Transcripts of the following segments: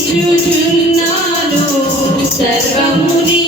అర్పించుచున్నాను సర్వముని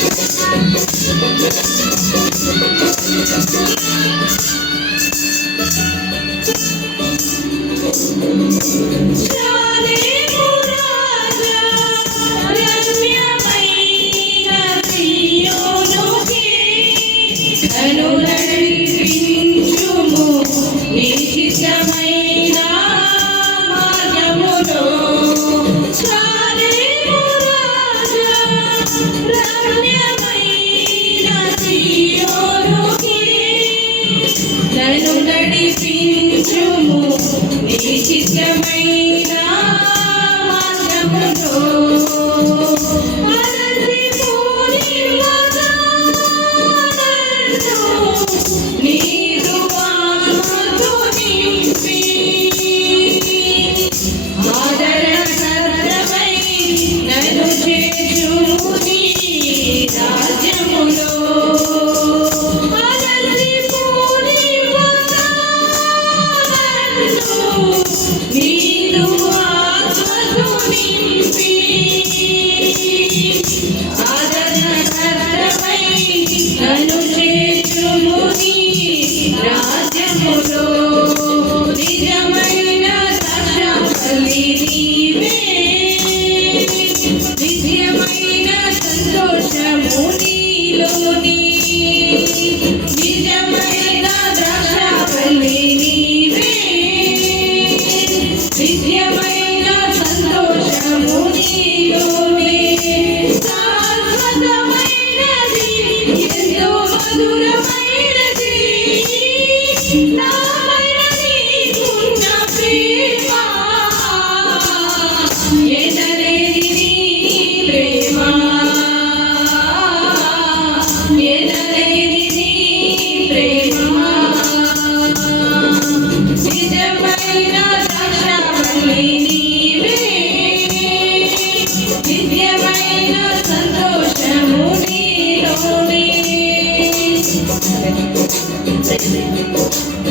Thank you.